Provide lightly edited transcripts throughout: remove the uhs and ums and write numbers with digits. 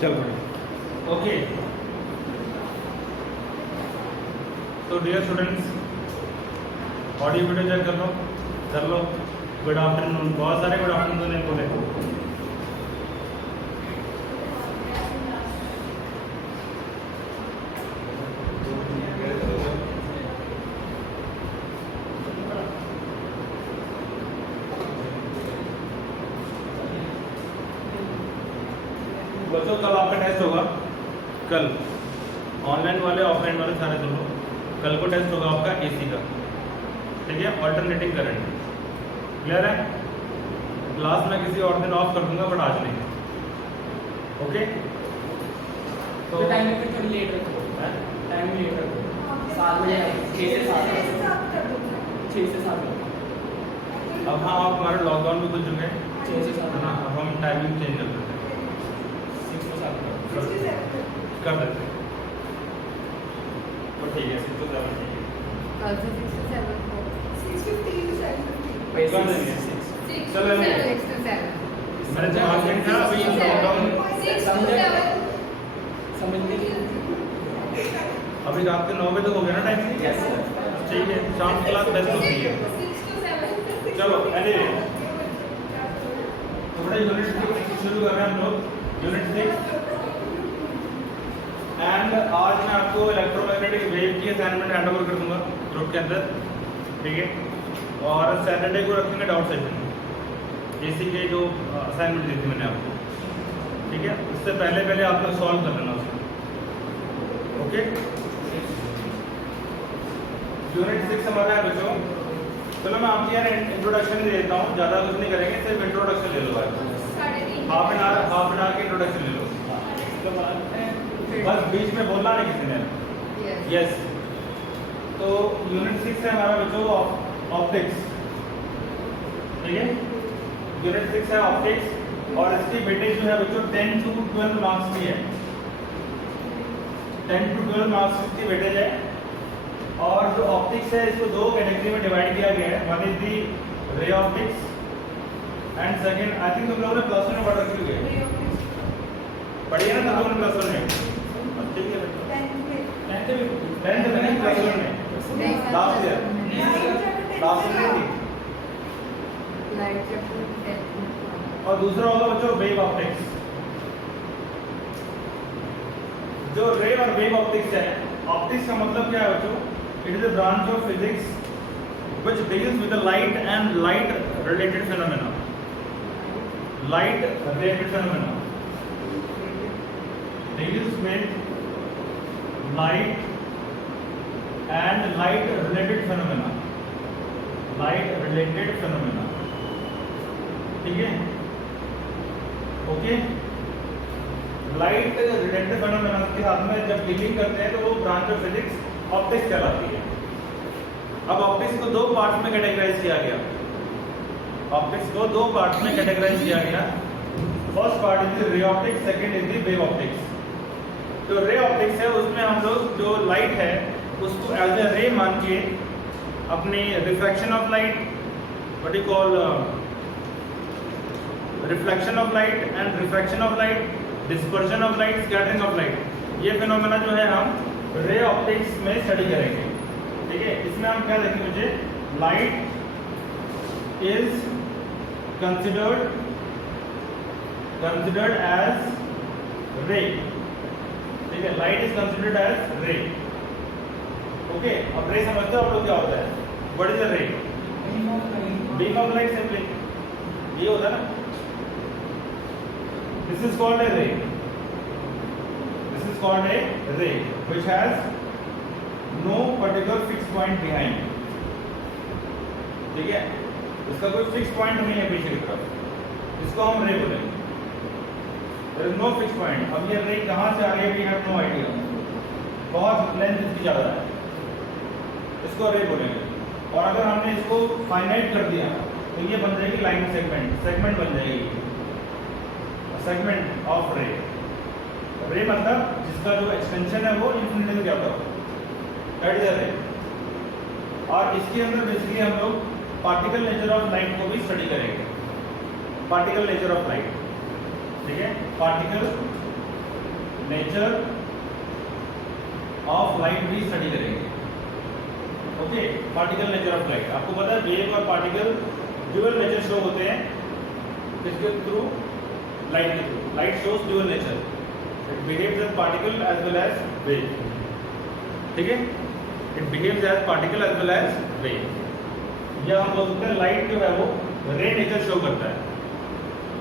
चल पड़े। ओके, तो dear students, audio video check कर लो। गुड आफ्टरनून, बहुत सारे गुड आफ्टरनून ने बोले। बच्चों कल आपका टेस्ट होगा, कल ऑनलाइन वाले ऑफलाइन वाले सारे दोनों, कल को टेस्ट होगा आपका एसी का, ठीक है, अल्टरनेटिंग करंट। क्लियर है? क्लास में किसी और दिन ऑफ कर दूंगा, बट आज नहीं। ओके, तो टाइम में थोड़ी लेट रखो, टाइम लेट रखो, 7 बजे, 6 से 7। अब हाँ, आप हमारे लॉकडाउन भी खुल चुके हैं, 6 से 7 है ना। अब हम टाइमिंग चेंज कर देते हैं, 6 से 7 कर देते हैं, तो ठीक है, 6 to 7 ठीक है, कल से 6 to 7 को 6:15 to 7:15. कर देंगे 6 चलो to लेंगे। 6 to 7 मैंने जवाब नहीं था अभी लॉकडाउन, 6 to 7. समझने की। अभी रात के 9 बजे तक हो गया ना टाइम। Yes sir. ठीक है, शाम की क्लास बेस्ट होती है। 6 to 7. चलो एनीवे, तो बड़ा यूनिट 6 शुरू कर रहे हैं हम लोग, यूनिट 6। एंड आज मैं आपको इलेक्ट्रोमैग्नेटिक वेव की असाइनमेंट हैंड ओवर कर दूंगा ग्रुप के अंदर, ठीक है। और सैटरडे को रखेंगे डाउट सेशन, एसी के जो असाइनमेंट दी थी मैंने आपको, ठीक है। उससे पहले आप लोग सॉल्व कर लेना उसको, ओके। यूनिट 6 हमारा है बच्चों। चलो मैं आपकी यार इंट्रोडक्शन दे देता हूँ, ज़्यादा कुछ नहीं करेंगे, सिर्फ इंट्रोडक्शन ले लो आज, 3:30. हाफ एन आवर की इंट्रोडक्शन ले लो, बस बीच में बोलना नहीं किसी ने। यस, तो यूनिट 6 है हमारा बच्चों ऑप्टिक्स, ठीक है। यूनिट 6 है ऑप्टिक्स, और इसकी वेटेज जो है बच्चों 10 to 12 मार्क्स की है, 10 to 12 मार्क्स की वेटेज है। और जो ऑप्टिक्स है इसको दो कैटेगरी में डिवाइड किया गया है, one is the ray optics and second, I think तुम लोगों ने प्लस 1 में पढ़ रखी हुई है, पढ़ी है ना तुम लोगों ने प्लस 1 में, ठीक है। 10th में नहीं, प्लस 1 में लास्ट ईयर नहीं थी। लाइट चैप्टर और दूसरा होगा बच्चों वेव ऑप्टिक्स। जो रे और वेव ऑप्टिक्स है, ऑप्टिक्स का मतलब क्या है बच्चों? It is a branch of physics which deals with the light and light related phenomena, light related phenomena, deals with light and light related phenomena, light related phenomena, ठीक है, okay. Light related phenomena के साथ में जब dealing करते हैं तो वो ब्रांच ऑफ फिजिक्स ऑप्टिक्स कहलाती है। अब ऑप्टिक्स को दो पार्ट्स में कैटेगराइज किया गया, ऑप्टिक्स को दो पार्ट्स में कैटेगराइज किया गया। First part is ray optics, second is the wave optics. जो रे ऑप्टिक्स है उसमें हम लोग जो लाइट है उसको एज ए रे मान के अपनी refraction of light, what you call reflection of light and refraction of light, dispersion of light, scattering of light, ये फिनोमेना जो है हम रे ऑप्टिक्स में स्टडी करेंगे, ठीक है। इसमें हम क्या देखेंगे मुझे, लाइट इज कंसिडर्ड एज रे, ठीक है, लाइट इज कंसिडर्ड एज रे, ओके। अब रे समझते हो आप लोग क्या होता है? व्हाट इज अ रे? बीम ऑफ लाइट, सिंपली ये होता है ना। This is called a ray. This is called a ray which has no particular fixed point behind. ठीक है, इसका कोई फिक्स पॉइंट नहीं है पीछे की तरफ, इसको हम रे बोलेंगे। There is no fixed point. अब ये रे कहाँ से आ रही है, we have no idea. बहुत लेंथ इसकी ज़्यादा है, इसको रे बोलेंगे। और अगर हमने इसको फाइनाइट कर दिया तो ये बन जाएगी लाइन सेगमेंट बन जाएगी, सेगमेंट ऑफ रे। रे मतलब जिसका जो एक्सटेंशन है वो इन्फिनिटी क्या होता है, दैट इज अ रे। और इसके अंदर बेसिकली हम लोग पार्टिकल नेचर ऑफ लाइट को भी स्टडी करेंगे, पार्टिकल नेचर ऑफ लाइट। ठीक है, पार्टिकल नेचर ऑफ लाइट भी स्टडी करेंगे। Okay, particle nature of light, आपको पता है वेव और पार्टिकल ड्यूअल नेचर शो होते हैं किसके थ्रू, लाइट के through. Light shows dual nature, it behaves as particle as well as wave, ठीक है, it behaves as particle as well as wave. या हम बोल सकते हैं लाइट जो है वो रे नेचर शो करता है।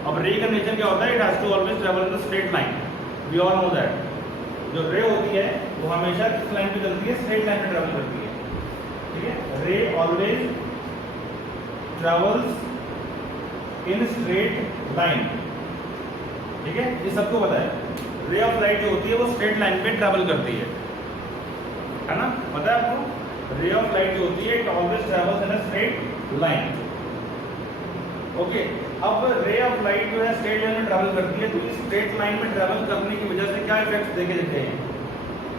अब रे का नेचर क्या होता है, it has to always travel in the straight line, we all know that. जो रे होती है वो हमेशा किस लाइन पे चलती है, स्ट्रेट लाइन पे ट्रैवल करती है, ठीक है। रे always travels in straight line, ठीक है, ये सबको पता है। रे ऑफ लाइट जो होती है वो स्ट्रेट लाइन पे ट्रैवल करती है ना, पता है आपको। रे ऑफ लाइट जो होती है it always travels in a straight line. Okay, अब रे ऑफ लाइट जो है स्ट्रेट लाइन में ट्रैवल करती है, तो इस स्ट्रेट लाइन में ट्रैवल करने की वजह से क्या इफेक्ट्स देखे देते हैं।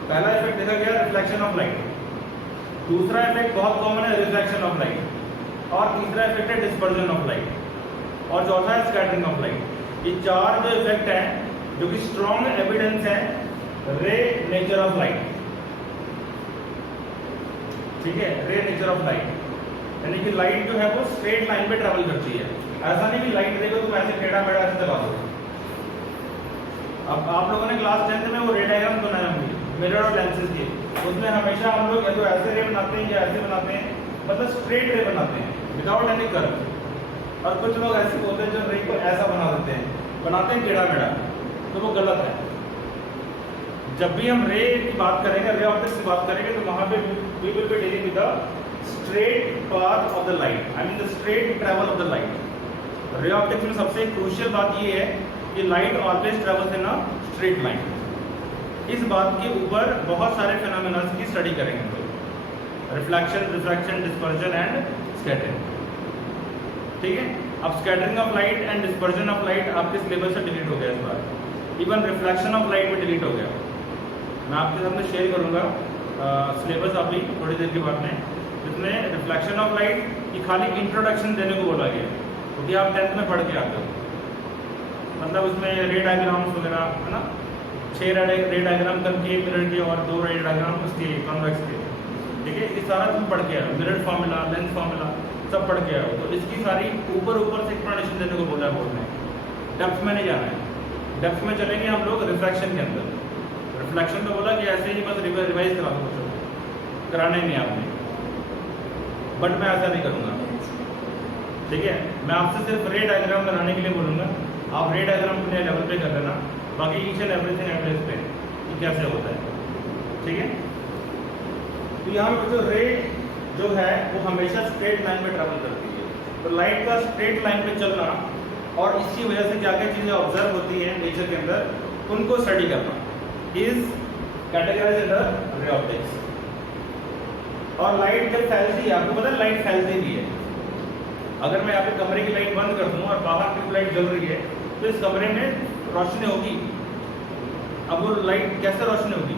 पहला इफेक्ट देखा गया रिफ्लेक्शन ऑफ लाइट, दूसरा इफेक्ट बहुत कॉमन है रिफ्लेक्शन ऑफ लाइट, और तीसरा इफेक्ट है डिस्पर्जन ऑफ लाइट, और चौथा है स्कैटरिंग ऑफ लाइट। ये चार जो इफेक्ट हैं जो कि स्ट्रॉन्ग एविडेंस है रे नेचर ऑफ लाइट, ठीक है, रे नेचर ऑफ लाइट, यानी कि लाइट जो है वो स्ट्रेट लाइन पे ट्रैवल करती है। ऐसा नहीं कि लाइट देखो तुम ऐसे टेढ़ा मेढ़ा ऐसे चला दो। अब आप लोगों ने क्लास 10th में वो रे डायग्राम बनाया होंगे मिरर और लेंसेज के, उसमें हमेशा हम लोग या तो ऐसे रे बनाते हैं या ऐसे बनाते हैं, मतलब स्ट्रेट रे बनाते हैं विदाउट एनी कर्व। और कुछ लोग ऐसे होते हैं जो रे को ऐसा बना देते हैं, बनाते हैं टेढ़ा मेढ़ा, तो वो गलत है। जब भी हम रे की बात करेंगे, रे ऑप्टिक्स की बात करेंगे, तो वहां पे we will be dealing with the straight path of the light, I mean the straight travel of the light. Ray optics में सबसे क्रूशियल बात ये है कि light always travels in a straight line. इस बात के ऊपर बहुत सारे फिनोमेना की स्टडी करेंगे हम लोग, reflection, refraction, dispersion and scattering, ठीक है। अब scattering of light and dispersion of light आपके सिलेबस से डिलीट हो गया इस बार, इवन रिफ्लेक्शन ऑफ लाइट भी डिलीट हो गया। मैं आपके साथ में शेयर करूंगा सिलेबस अभी थोड़ी देर के बाद में, जिसमें रिफ्लेक्शन ऑफ लाइट की खाली इंट्रोडक्शन देने को बोला गया, क्योंकि आप 10th में पढ़ के आते हो, मतलब उसमें रे डायग्राम्स वगैरह है ना, 6 रे डायग्राम करके मिरर के और 2 रे डायग्राम उसके कॉन्वेक्स के, ठीक है, ये सारा तुम पढ़ के आओ, मिरर फार्मूला, लेंस फार्मूला सब पढ़ के आओ। तो इसकी सारी ऊपर ऊपर से एक्सप्लेनेशन देने को बोला है बोर्ड ने, डेप्थ में नहीं जाना है। डेप्थ में चलेंगे हम लोग रिफ्रैक्शन के अंदर। रिफ्लेक्शन तो बोला कि ऐसे ही बस रिवाइज करा दो, कुछ कराना ही नहीं आपने, बट मैं ऐसा नहीं करूँगा, ठीक है। मैं आपसे सिर्फ रे डायग्राम बनाने के लिए बोलूँगा, आप रे डायग्राम अपने लेवल पे कर लेना, बाकी ईच एंड एवरीथिंग एवरेज पे कि कैसे होता है, ठीक है। तो यहाँ पर जो रे जो है वो हमेशा स्ट्रेट लाइन में ट्रैवल करती है, तो लाइट का स्ट्रेट लाइन पे चलना और इसकी वजह से क्या क्या चीज़ें ऑब्जर्व होती हैं नेचर के अंदर, उनको स्टडी करना is categorised under ray optics. और लाइट जब फैलती है, आपको पता है लाइट फैलती भी है। अगर मैं यहाँ पे कमरे की लाइट बंद कर दूँ और बाहर ट्यूब लाइट जल रही है, तो इस कमरे में रोशनी होगी। अब वो लाइट कैसे रोशनी होगी,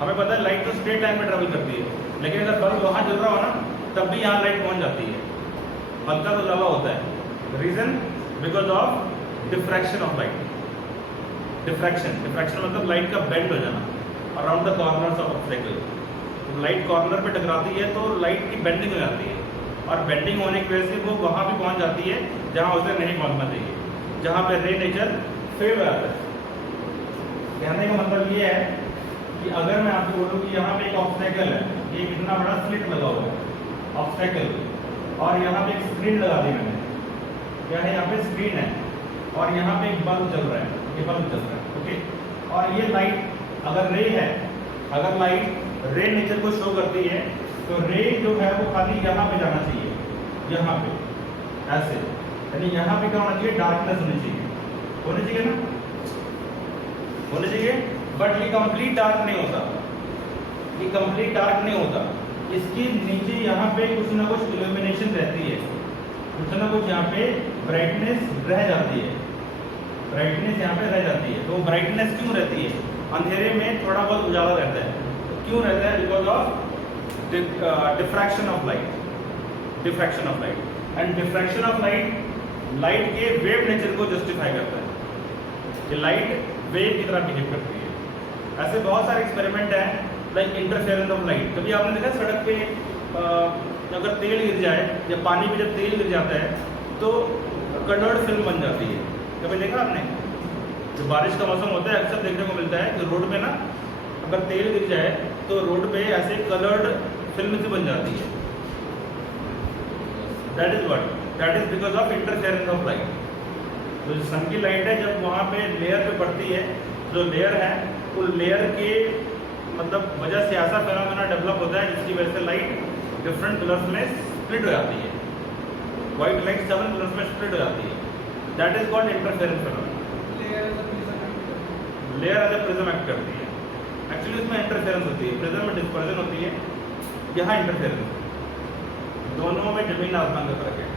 हमें पता है लाइट तो स्ट्रेट लाइन में ट्रेवल करती है, लेकिन अगर बल्ब वहाँ जल रहा हो ना, तब भी यहाँ लाइट पहुँच जाती है, हल्का तो लवा होता है। Reason because of diffraction of light. Diffraction मतलब लाइट का बेंड हो जाना around the corners of obstacle. Light corner पे टकराती है तो लाइट की बेंडिंग हो जाती है, और बेंडिंग होने की वजह से वो वहाँ भी पहुँच जाती है जहाँ उसे नहीं पहुँचना चाहिए, जहाँ पे रे नेचर फेल हो जाता है। कहने का मतलब ये है कि अगर मैं आपको बोलूँ कि यहाँ पे एक ऑब्स्टेकल है, ये कितना बड़ा स्लिट लगा हुआ है ऑब्स्टेकल, और यहाँ पे एक स्क्रीन लगा दी मैंने, क्या है यहाँ पे स्क्रीन है, और यहाँ पे एक बल्ब चल रहा है, ये बल्ब चल रहा है, ओके। और ये लाइट अगर रे है, अगर लाइट रे नेचर को शो करती है, तो रे जो है वो खाली यहाँ पे जाना चाहिए, यहाँ पे ऐसे, यानी यहाँ पे क्या होना चाहिए, डार्कनेस होनी चाहिए, होनी चाहिए ना, होनी चाहिए। बट ये कंप्लीट डार्क नहीं होता, ये कंप्लीट डार्क नहीं होता, इसकी नीचे यहाँ पे कुछ ना कुछ इल्यूमिनेशन रहती है, कुछ ना कुछ यहाँ पे ब्राइटनेस रह जाती है, ब्राइटनेस यहाँ पे रह जाती है। तो ब्राइटनेस क्यों रहती है, अंधेरे में थोड़ा बहुत उजाला रहता है, क्यों रहता है, because of diffraction of light, diffraction of light. And diffraction of light light के वेव नेचर को जस्टिफाई करता है। ये लाइट वेव की तरह बिहेव करती है। ऐसे बहुत सारे एक्सपेरिमेंट हैं, लाइक इंटरफेरेंस ऑफ लाइट। कभी आपने देखा सड़क पे अगर तेल गिर जाए या पानी में जब तेल गिर जाता है तो कलर्ड फिल्म बन जाती है। कभी देखा आपने? जब बारिश का मौसम होता है अक्सर देखने को मिलता है कि रोड पे ना अगर तेल गिर जाए तो रोड पे ऐसे कलर्ड फिल्म सी बन जाती है। That is what, that is because of interference of light. तो सन की लाइट है जब वहाँ पे लेयर पे पड़ती है, जो लेयर है उस लेयर के मतलब वजह से ऐसा फिनोमेना डेवलप होता है जिसकी वजह से लाइट डिफरेंट कलर्स में स्प्लिट हो जाती है। वाइट लाइट 7 कलर्स में स्प्लिट हो जाती है। That is called interference phenomena. Layer as a prism act करती है। एक्चुअली इसमें इंटरफेरेंस होती है, प्रिज्म में डिस्पर्जन होती है, यहाँ इंटरफेरेंस। दोनों में जमीन आसमान का फर्क है।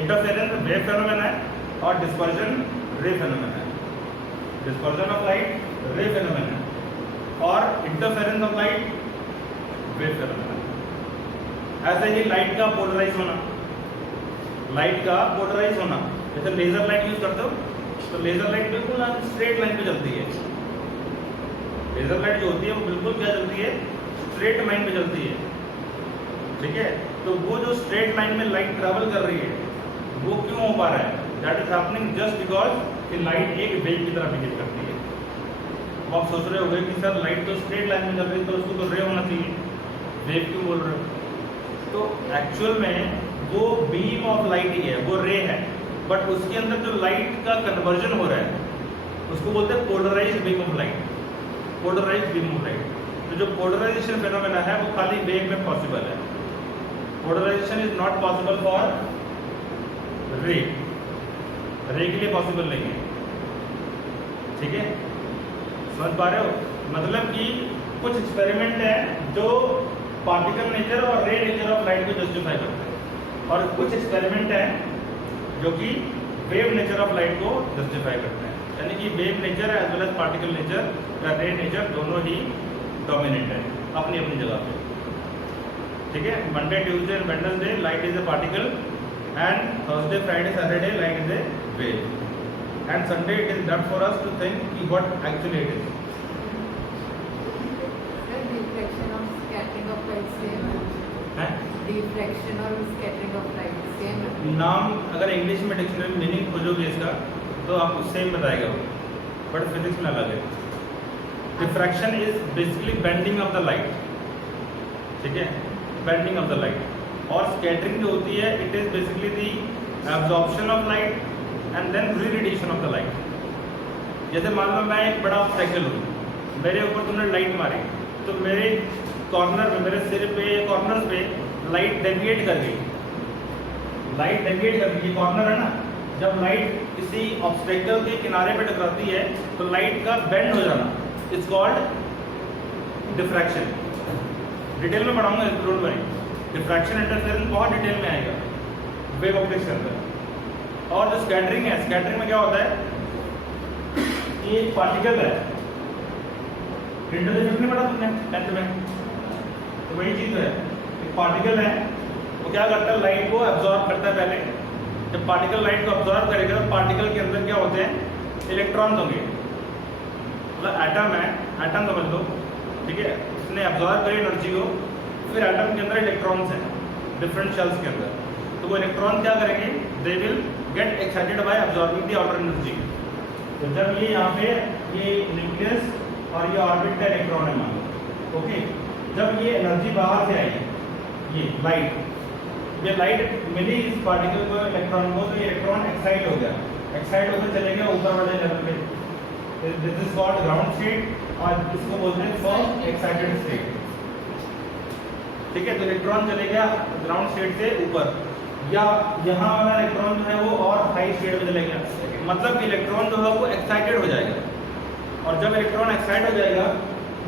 इंटरफेरेंस वेव फेनोमेना है और डिस्पर्जन रे फेनोमेना है। Dispersion of light ray phenomena और interference of light wave phenomena. ऐसे ही लाइट का पोलराइज होना, लाइट का पोलराइज होना, जैसे लेजर लाइट यूज करते हो तो लेजर लाइट बिल्कुल स्ट्रेट लाइन पे चलती है। लेजर लाइट जो होती है वो बिल्कुल क्या चलती है, स्ट्रेट लाइन पे चलती है, ठीक है। तो वो जो स्ट्रेट लाइन में लाइट ट्रैवल कर रही है वो क्यों हो पा रहा है? That is happening just because कि लाइट एक वेव की तरह बिहेव करती है। अब आप सोच रहे होंगे कि सर लाइट तो स्ट्रेट लाइन में चल रही है तो उसको तो रे होना चाहिए, वेव क्यों बोल रहे हो? तो एक्चुअल में वो बीम ऑफ लाइट ही है, वो रे है, बट उसके अंदर जो लाइट का कन्वर्जन हो रहा है उसको बोलते हैं polarised beam of light. Polarised beam of light, तो जो पोलराइजेशन फेनोमेना है वो खाली वेव में पॉसिबल है। Polarisation is not possible for ray, ray के लिए पॉसिबल नहीं है, ठीक है। समझ पा रहे हो? मतलब कि कुछ एक्सपेरिमेंट है जो पार्टिकल नेचर और रे नेचर ऑफ लाइट को जस्टिफाई करते हैं, और कुछ एक्सपेरिमेंट है जो कि वेव नेचर ऑफ लाइट को जस्टिफाई करते हैं। यानी कि wave nature as well as particle nature या रे नेचर दोनों ही डोमिनेंट है अपनी अपनी जगह पे, ठीक है। Monday Tuesday and Wednesday light is a particle, and Thursday Friday Saturday light is a wave, and Sunday it is left for us to think कि what actually it is. Diffraction or scattering of light same है? Diffraction और scattering of light same है? नाम अगर English में dictionary में meaning खोजोगे इसका तो आपको सेम बताएगा वो, बट फिजिक्स में अलग है। Diffraction is basically bending of the light, ठीक है, बेंडिंग ऑफ द लाइट। और स्कैटरिंग जो होती है it is basically the absorption of light and then re-radiation of the light. जैसे मान लो मैं एक बड़ा ऑब्स्टैकल हूँ, मेरे ऊपर तुमने लाइट मारी तो मेरे कॉर्नर में, मेरे सिर पे, कॉर्नर पे लाइट डेविएट कर गई, लाइट डेविएट कर गई, ये कॉर्नर है ना। जब लाइट किसी ऑब्स्टेकल के किनारे पे टकराती है तो लाइट का बेंड हो जाना इज कॉल्ड डिफ्रैक्शन। डिटेल में पढ़ाऊंगा, डोंट वरी। डिफ्रैक्शन इंटरफेरेंस बहुत डिटेल में आएगा वेव ऑप्टिक्स के अंदर। और जो स्कैटरिंग है, स्कैटरिंग में क्या होता है कि एक पार्टिकल है, प्रिंटर से नहीं पढ़ा तुमने 10th में, तो वही चीज़ है। एक पार्टिकल है वो क्या करता है, लाइट को एब्जॉर्ब करता है। पहले जब पार्टिकल लाइट को एब्जॉर्ब करेगा तो पार्टिकल के अंदर क्या होते हैं, इलेक्ट्रॉन्स होंगे। मतलब एटम है, एटम समझ लो, ठीक है, उसने एब्जॉर्ब करी एनर्जी को, फिर एटम के अंदर इलेक्ट्रॉन्स हैं डिफरेंट शेल्स के अंदर। तो वो इलेक्ट्रॉन क्या करेंगे, they will get excited by absorbing the outer energy. तो जब ये यहाँ पे ये न्यूक्लियस और ये ऑर्बिट का इलेक्ट्रॉन है मान लो, ओके, जब ये एनर्जी बाहर से आई, ये लाइट मिली इस पार्टिकल को, इलेक्ट्रॉन को, तो ये इलेक्ट्रॉन एक्साइट हो गया, एक्साइट होकर चले गया ऊपर वाले लेवल पे। This is called ground state और इसको बोलते हैं फर्स्ट एक्साइटेड स्टेट, ठीक है। तो इलेक्ट्रॉन चले गया ग्राउंड स्टेट से ऊपर, या यहाँ वाला इलेक्ट्रॉन जो है वो और हाई स्टेट में चले गया, मतलब इलेक्ट्रॉन जो है वो एक्साइटेड हो जाएगा। और जब इलेक्ट्रॉन एक्साइट हो जाएगा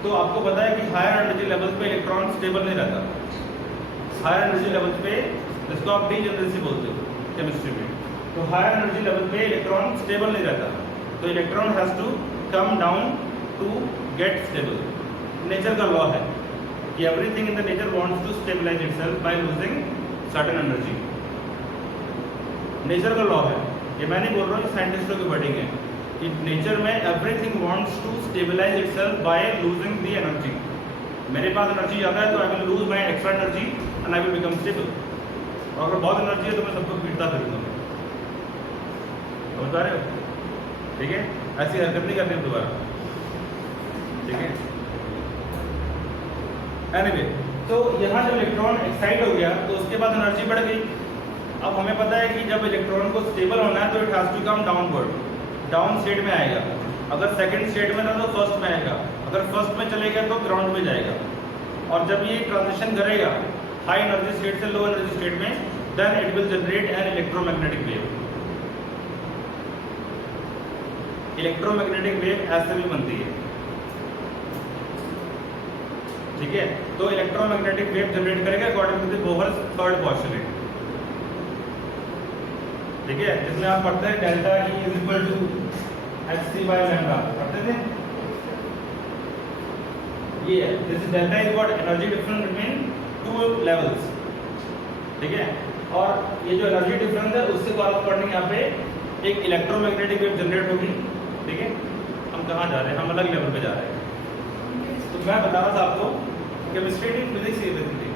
तो आपको पता है कि हायर एनर्जी लेवल पे इलेक्ट्रॉन स्टेबल नहीं रहता। हायर एनर्जी लेवल पे, जिसको आप डीजेनरेसी बोलते हो केमिस्ट्री में, तो हायर एनर्जी लेवल पे इलेक्ट्रॉन स्टेबल नहीं रहता, तो electron has to come down to get stable. Nature का लॉ है कि everything in the nature wants to stabilise itself by losing certain energy. Nature का लॉ है, ये मैं नहीं बोल रहा हूँ, साइंटिस्टों की वर्डिंग है। कि नेचर में everything wants to stabilise itself by losing the energy. मेरे पास एनर्जी ज़्यादा है तो I will lose my extra energy and I will become stable. और अगर बहुत एनर्जी है तो मैं सबको पीटता फिरूंगा। समझ पा रहे हो? ठीक है, ऐसी हरकत नहीं करनी दोबारा। ठीक है, एनीवे तो यहाँ जब इलेक्ट्रॉन एक्साइट हो गया तो उसके बाद एनर्जी बढ़ गई। अब हमें पता है कि जब इलेक्ट्रॉन को स्टेबल होना है तो it has to come downward, down state में आएगा। अगर सेकंड स्टेट में था तो फर्स्ट में आएगा, अगर फर्स्ट में चलेगा तो ग्राउंड में जाएगा। और जब ये ट्रांजिशन करेगा हाई एनर्जी स्टेट से लो एनर्जी स्टेट में, then it will generate an electromagnetic wave. Electromagnetic wave ऐसे भी बनती है। ठीक है, तो इलेक्ट्रोमैग्नेटिक वेव जनरेट करेगा according to the Bohr's third postulate. ठीक है, जिसमें आप पढ़ते हैं delta E is equal to hc by lambda, पढ़ते थे ये है। This is delta is what energy difference between two levels. ठीक है, और ये जो एनर्जी डिफरेंस है उससे कॉरस्पॉन्डिंग यहाँ पे एक इलेक्ट्रोमैग्नेटिक वेव जनरेट होगी। ठीक है, हम कहाँ जा रहे हैं? हम अलग लेवल पे जा रहे हैं। तो मैं बता रहा था आपको केमिस्ट्री की फिजिक्स ये बेसिकली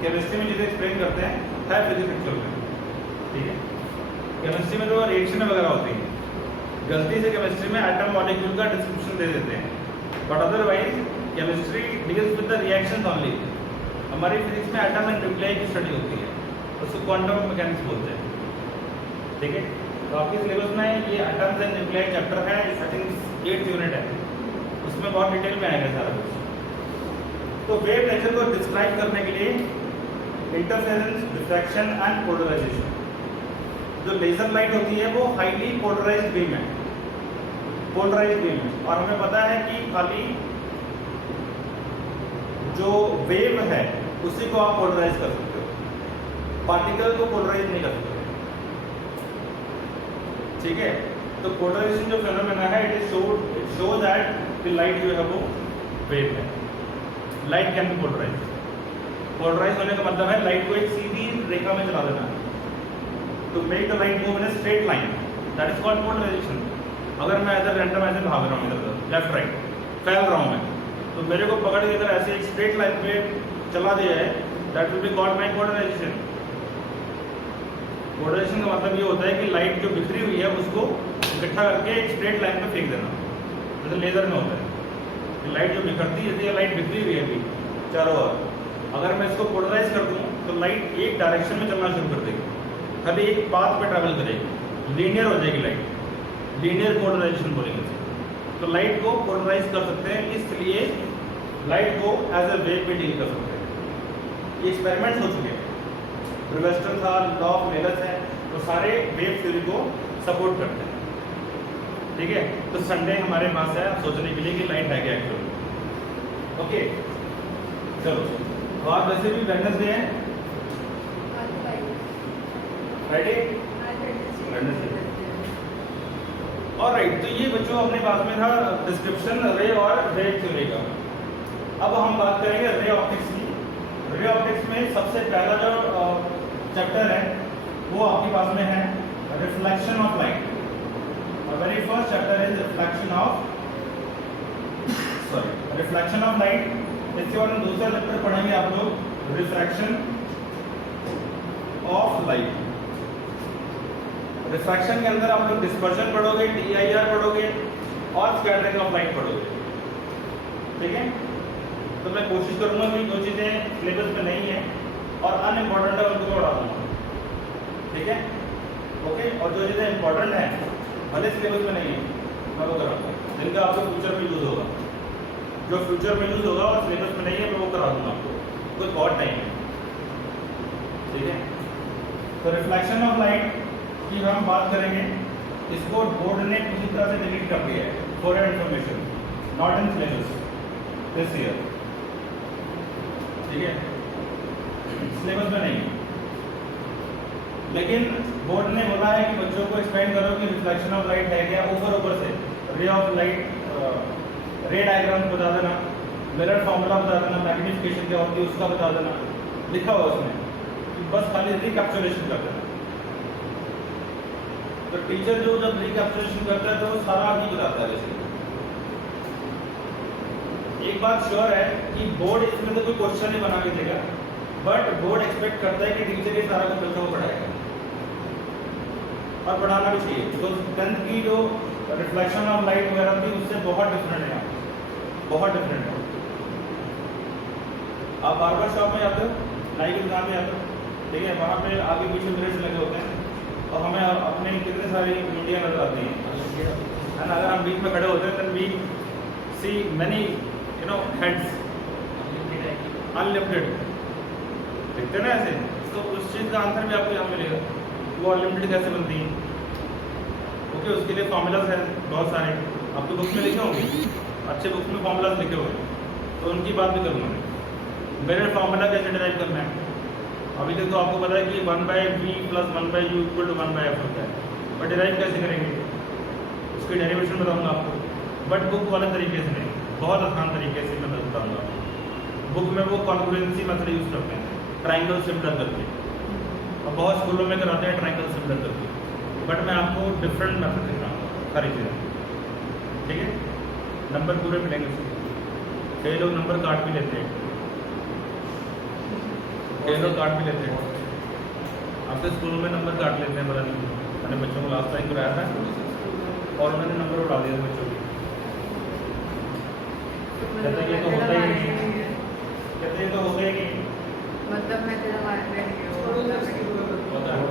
केमिस्ट्री में चीज़ें एक्सप्लेन करते हैं है फिजिक्स एक्चुअल में। ठीक है, केमिस्ट्री में जो रिएक्शन वगैरह होती है गलती से केमिस्ट्री में एटम मॉलिक्यूल का डिस्क्रिप्शन दे देते हैं, but otherwise chemistry deals with the reactions only. हमारी फिजिक्स में एटम एंड न्यूक्लियाई की स्टडी होती है, उसको क्वांटम मैकेनिक्स बोलते हैं। ठीक है, तो आपके सिलेबस में ये एटम्स एंड न्यूक्लियाई चैप्टर है, आई थिंक 8th यूनिट है, उसमें बहुत डिटेल में आएगा सारा कुछ। तो वेव नेचर को डिस्क्राइब करने के लिए इंटरफेरेंस, डिफ्रैक्शन एंड पोलराइजेशन। जो लेजर लाइट होती है वो हाईली पोलराइज्ड बीम है, पोलराइज्ड बीम है। और हमें पता है कि खाली जो वेव है उसी को आप पोलराइज कर सकते हो, पार्टिकल को पोलराइज नहीं कर सकते। ठीक है, तो पोलराइजेशन जो फेनोमेना है it show that the light जो है वो वेव है। Light can be polarise. Polarise होने का मतलब है लाइट को एक सीधी रेखा में चला देना, to make the light move in a straight line, that is called polarisation. अगर मैं इधर रैंडम ऐसे भाग रहा हूँ, इधर लेफ्ट राइट फैल रहा हूँ मैं, तो मेरे को पकड़ के इधर ऐसे एक स्ट्रेट लाइन पे चला दिया है, that will be called my polarisation. Polarisation का मतलब ये होता है कि लाइट जो बिखरी हुई है उसको इकट्ठा करके एक स्ट्रेट लाइन पे फेंक देना, जैसे लेजर में होता है। लाइट जो बिखरती है, जैसे लाइट बिखरी हुई है अभी चारों ओर, अगर मैं इसको पोलराइज कर दूँ तो लाइट एक डायरेक्शन में चलना शुरू कर देगी, खाली एक पाथ पे ट्रैवल करेगी, लीनियर हो जाएगी लाइट, लीनियर पोलराइजेशन बोलेंगे। तो लाइट को पोलराइज कर सकते हैं, इसलिए लाइट को एज ए वेव में डील कर सकते हैं। ये एक्सपेरिमेंट्स हो चुके हैं, ब्रेवेस्टर था, लॉ ऑफ लेलस है, तो सारे वेव थ्योरी को सपोर्ट करते हैं। ठीक है, तो संडे हमारे पास है सोचने के लिए कि लाइट है क्या एक्चुअली। ओके, चलो, तो आप वैसे भी वेडनेसडे है, फ्राइडे, वेडनेसडे। ऑलराइट, तो ये बच्चों अपने पास में था डिस्क्रिप्शन रे और वेव थ्योरी का। अब हम बात करेंगे रे ऑप्टिक्स की। रे ऑप्टिक्स में सबसे पहला जो चैप्टर है वो आपके पास में है reflection of light. Very first chapter is reflection of light. इसके बाद हम दूसरा चैप्टर पढ़ेंगे आप लोग रिफ्रैक्शन ऑफ लाइट। रिफ्रैक्शन के अंदर आप लोग डिस्पर्शन पढ़ोगे, DIR पढ़ोगे और स्कैटरिंग ऑफ लाइट पढ़ोगे। ठीक है, तो मैं कोशिश करूंगा कि जो चीज़ें सिलेबस में नहीं है और अनइम्पॉर्टेंट है उनको पढ़ा दूंगा। ठीक है, ओके, और जो चीज़ें इंपॉर्टेंट है भले सिलेबस में नहीं है मैं वो कराऊंगा, जिनका आपको फ्यूचर में यूज़ होगा। जो फ्यूचर में यूज़ होगा और सिलेबस में नहीं है मैं वो करा दूंगा आपको, कुछ बहुत टाइम है। ठीक है, तो रिफ्लेक्शन ऑफ लाइट की हम बात करेंगे। इसको बोर्ड ने पूरी तरह से डिलीट कर दिया है for your information, not in syllabus this year. ठीक है, सिलेबस में नहीं है, लेकिन बोर्ड ने बोला है कि बच्चों को एक्सप्लेन करो कि रिफ्लेक्शन ऑफ लाइट है क्या, ऊपर से रे ऑफ लाइट, रे डायग्राम बता देना, मिरर फॉर्मूला बता देना, मैग्निफिकेशन क्या होती है उसका बता देना, लिखा हुआ उसमें, बस खाली रिकैप्चुलेशन कर देना। तो टीचर जो जब रिकैप्चुलेशन करता है तो वो सारा ही बताता है बेसिकली। एक बात श्योर है कि बोर्ड इसमें तो कोई क्वेश्चन नहीं बना के देगा, बट बोर्ड एक्सपेक्ट करता है कि टीचर ये सारा कुछ बच्चों को पढ़ाएगा और पढ़ाना भी चाहिए। तो 10th की जो रिफ्लेक्शन ऑफ लाइट वगैरह थी उससे बहुत डिफरेंट है, बहुत डिफरेंट है। आप बार्बर शॉप में जाते हो, नाई की दुकान में जाते हो, ठीक है, वहाँ पे आगे पीछे मिरर्स लगे होते हैं और हमें अपने कितने सारे मीडिया नजर आती हैं, है ना। अगर हम बीच में खड़े होते हैं then we see many heads unlimited देखते हैं ना ऐसे। तो उस चीज़ का आंसर भी आपको यहाँ मिलेगा, वो अनलिमिटेड कैसे बनती है। ओके, उसके लिए फॉर्मूलाज हैं बहुत सारे, आपकी बुक में लिखे होंगे, अच्छे बुक में फॉर्मूलाज लिखे हुए हैं, तो उनकी बात भी करूँगा मैं। मेरे फॉर्मूला कैसे डिराइव करना है, अभी तक तो आपको पता है कि 1/v + 1/u = 1/f होता है, पर डिराइव कैसे करेंगे उसकी डेरिवेशन बताऊँगा आपको, बट बुक वाले तरीके से नहीं, बहुत आसान तरीके से मैं बताऊँगा आपको। बुक में वो कॉन्ग्रुएंसी मेथड यूज़ करते हैं, ट्राइंगल सिमिलर करके, और बहुत स्कूलों में कराते हैं ट्राइंगल सिमिलर करके, बट मैं आपको डिफरेंट मेथड दिखाऊंगा सारी चीज़ें, ठीक है। नंबर पूरे मिलेंगे उसके, कई लोग नंबर काट भी लेते हैं, कई लोग काट भी लेते हैं, आपके स्कूलों में नंबर काट लेते हैं, पता नहीं। मैंने बच्चों को लास्ट टाइम कराया था और उन्होंने नंबर उड़ा दिया बच्चों की, कहते हैं ये तो होता ही नहीं, कहते हैं तो होता ही नहीं, मतलब मैं तेरा मार में नहीं हूँ, होता है।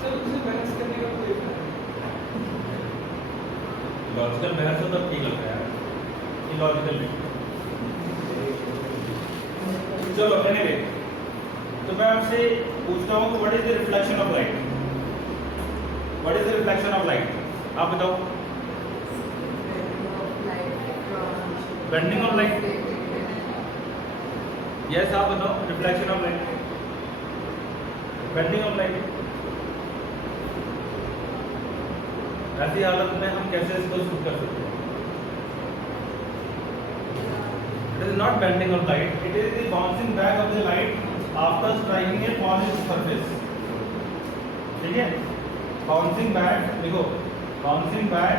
सर उसे बैलेंस करने का कोई लॉजिकल बहस हो तब ठीक लगता है, इलॉजिकल नहीं। चलो एनीवे, तो मैं आपसे पूछता हूँ what is the reflection of light, what is the reflection of light, आप बताओ। बेंडिंग ऑफ लाइट, यस आप बताओ। Reflection of light, bending of light, ऐसी हालत में हम कैसे इसको शूट कर सकते हैं। It is not bending of light, it is the bouncing back of the light after striking a polished surface, ठीक है। बाउंसिंग बैक, देखो bouncing back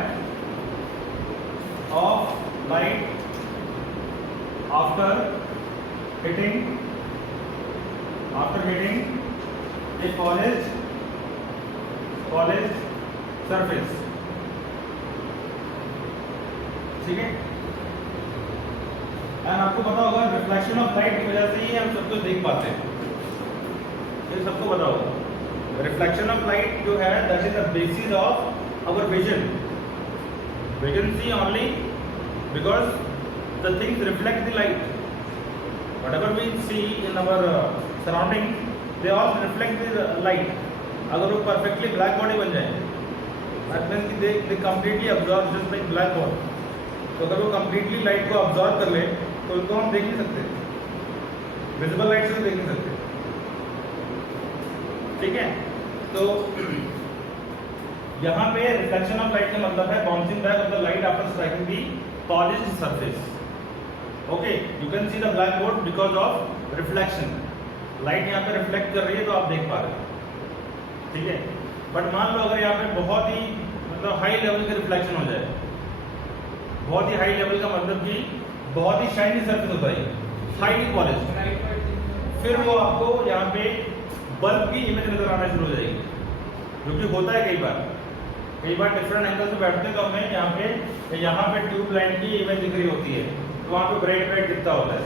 of light after hitting a polished surface, ठीक है। And आपको पता होगा reflection of light की वजह से ही हम सब कुछ देख पाते हैं, ये सबको पता होगा। रिफ्लेक्शन ऑफ लाइट जो है that is the basis of our vision, we can see only because the things reflect the light, whatever we see in our surrounding they all reflect the light। अगर वो perfectly black body बन जाए that means कि they completely absorb just like black body, तो अगर वो completely light को absorb कर ले तो उनको हम देख नहीं सकते, visible light से देख नहीं सकते, ठीक है। तो यहाँ पे रिफ्लेक्शन ऑफ लाइट का मतलब है bouncing back of the light after striking the polished surface. Okay, you can see the black board because of reflection, light यहाँ पे रिफ्लेक्ट कर रही है तो आप देख पा रहे हो, ठीक है। बट मान लो अगर यहाँ पे बहुत ही मतलब हाई लेवल का रिफ्लेक्शन हो जाए, बहुत ही हाई लेवल का मतलब कि बहुत ही शाइनी सरफेस होता है, हाईली पॉलिश, फिर वो आपको यहाँ पे बल्ब की इमेज नजर आना शुरू हो जाएगी, जो कि होता है कई बार डिफरेंट एंगल से बैठते हैं तो हमें यहाँ पे ट्यूब लाइट की इमेज दिख रही होती है, तो वहाँ पे ब्राइट दिखता होता है।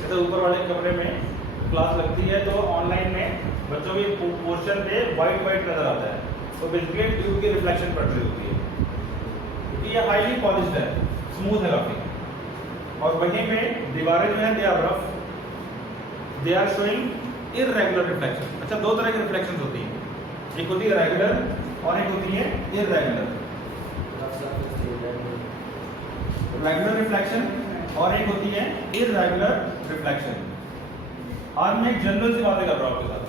जैसे ऊपर वाले कमरे में क्लास लगती है तो ऑनलाइन में बच्चों के पोर्शन पे वाइट नजर आता है, तो बेसिकली ट्यूब की रिफ्लेक्शन पड़ रही होती है, क्योंकि ये हाईली पॉलिश्ड है, स्मूथ है काफी। और वहीं पे दीवारें जो है they are rough, they are showing irregular reflection. अच्छा, दो तरह की रिफ्लेक्शन होती है, एक होती है रेगुलर और एक होती है इररेगुलर। रेगुलर रिफ्लेक्शन और एक होती है इररेगुलर रिफ्लेक्शन। आज मैं एक जनरल सी बातें कर रहा हूँ आपके साथ,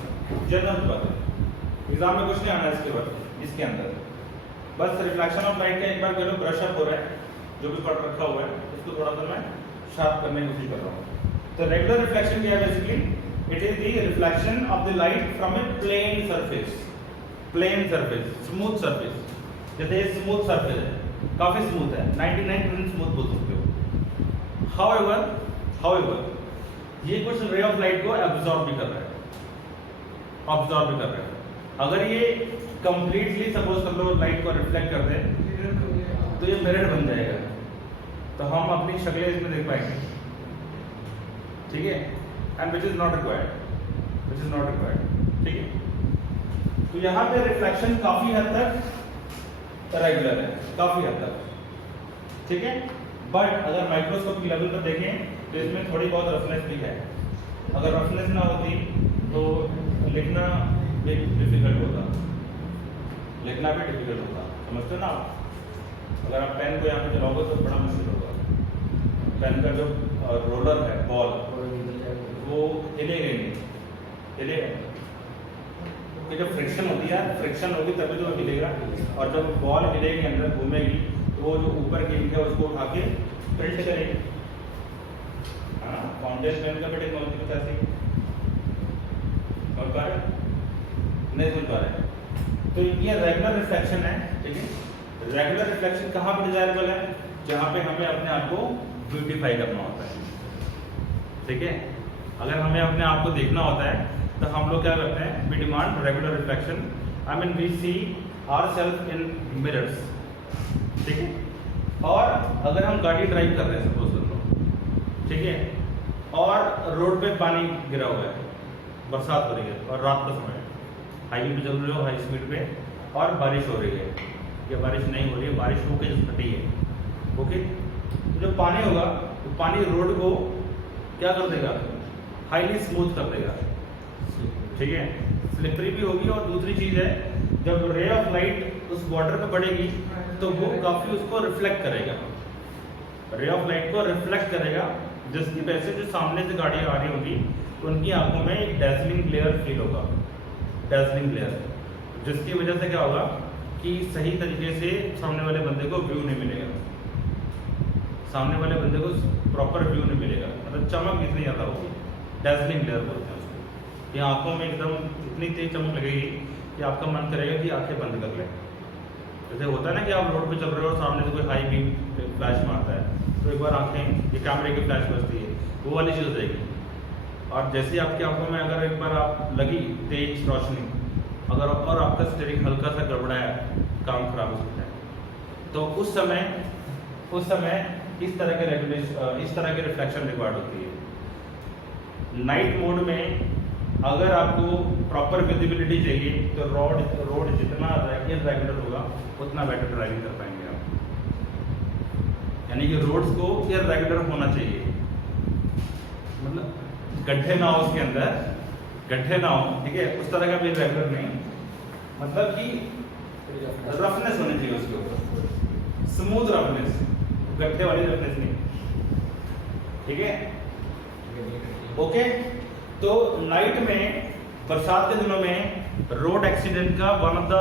जनरल सी बातें, एग्जाम में कुछ नहीं आना इसके बाद, इसके अंदर बस रिफ्लेक्शन ऑफ लाइट का एक बार पहले ब्रश अप हो रहा है, जो भी पढ़ रखा हुआ है उसको थोड़ा सा मैं शार्प करने की कोशिश कर रहा हूँ। तो रेगुलर रिफ्लेक्शन क्या है, basically it is the reflection of the light from a plane surface. Plane surface, smooth surface, जैसे ये स्मूथ सरफेस है, काफी स्मूथ है, 99% स्मूथ बोल सकते हो। हाउएवर ये कुछ रे ऑफ लाइट को एब्जॉर्ब भी कर रहा है, अगर ये कंप्लीटली सपोज कर लो लाइट को रिफ्लेक्ट कर दे तो ये मिरर बन जाएगा, तो हम अपनी शक्लें इसमें देख पाएंगे, ठीक है, and which is not required, ठीक है। तो यहाँ पे रिफ्लेक्शन काफी हद तक रेगुलर है, काफी हद तक, ठीक है। बट अगर माइक्रोस्कोप की लेवल पर देखें तो इसमें थोड़ी बहुत रफनेस भी है, अगर रफनेस ना होती तो लिखना भी डिफिकल्ट होता, समझते हो ना आप। अगर आप पेन को यहाँ पे चलाओगे तो बड़ा मुश्किल होगा, पेन का जो रोलर है, बॉल, वो हिलेगा ही नहीं, क्योंकि जब फ्रिक्शन होती है, फ्रिक्शन होगी तभी तो हिलेगा, और जब बॉल हिलेगी अंदर घूमेगी तो वो जो ऊपर की इंक है उसको उठा के प्रिंट करेगी। हाँ, फाउंटेन पेन का भी टेक्नोलॉजी कुछ ऐसी समझ पा रहे, नहीं समझ पा रहे। तो ये रेगुलर रिफ्लेक्शन है, ठीक है। रेगुलर रिफ्लेक्शन कहाँ पर डिजायरेबल है? जहाँ पे हमें अपने आप को ब्यूटीफाई करना होता है, ठीक है। अगर हमें अपने आप को देखना होता है तो हम लोग क्या करते हैं, we demand regular reflection, I mean we see ourselves in mirrors, ठीक है। और अगर हम गाड़ी ड्राइव कर रहे हैं सपोज कर लो, ठीक है, और रोड पे पानी गिरा हुआ है, बरसात हो रही है और रात का समय है, हाईवे पे चल रहे हो हाई स्पीड पे और बारिश हो रही है या बारिश नहीं हो रही है, बारिश होके जस्ट फटी है, ओके। तो जो पानी होगा तो पानी रोड को क्या कर देगा, हाईली स्मूथ कर देगा, ठीक है, स्लिपरी भी होगी। और दूसरी चीज है, जब रे ऑफ लाइट उस वाटर पे पड़ेगी तो वो काफी उसको रिफ्लेक्ट करेगा, रे ऑफ लाइट को रिफ्लेक्ट करेगा, जिसकी वजह से जो सामने से गाड़ियां आ रही होगी उनकी आंखों में एक डैजलिंग ग्लेयर फील होगा, डैजलिंग ग्लेयर, जिसकी वजह से क्या होगा कि सही तरीके से सामने वाले बंदे को व्यू नहीं मिलेगा, सामने वाले बंदे को प्रॉपर व्यू नहीं मिलेगा, मतलब चमक इतनी ज़्यादा होगी, डैजलिंग ग्लेयर बोलते हैं उसको। ये आंखों में एकदम इतनी तेज चमक लगेगी कि आपका मन करेगा कि आंखें बंद कर लें। जैसे होता है ना कि आप रोड पे चल रहे हो और सामने से कोई हाई बीम फ्लैश मारता है तो एक बार आंखें, ये कैमरे की फ्लैश बजती है, वो वाली चीज़ हो जाएगी। और जैसे आपकी आंखों में अगर एक बार आप लगी तेज रोशनी, अगर और आपका स्टीयरिंग हल्का सा गड़बड़ाया, काम खराब हो सकता है। तो उस समय इस तरह के इस तरह की रिफ्लेक्शन रिक्वायर्ड होती है। नाइट मोड में अगर आपको प्रॉपर विजिबिलिटी चाहिए तो रोड जितना इर्रेगुलर होगा उतना बेटर ड्राइविंग कर पाएंगे आप, यानी कि रोड्स को इर्रेगुलर होना चाहिए, मतलब गड्ढे ना हो उसके अंदर, गड्ढे ना हो, ठीक है, उस तरह का भी रेगुलर नहीं, मतलब कि रफनेस होनी चाहिए उसके ऊपर, स्मूथ रफनेस, गड्ढे वाली रफनेस नहीं, ठीक है, ओके। तो नाइट में, बरसात के दिनों में रोड एक्सीडेंट का one of the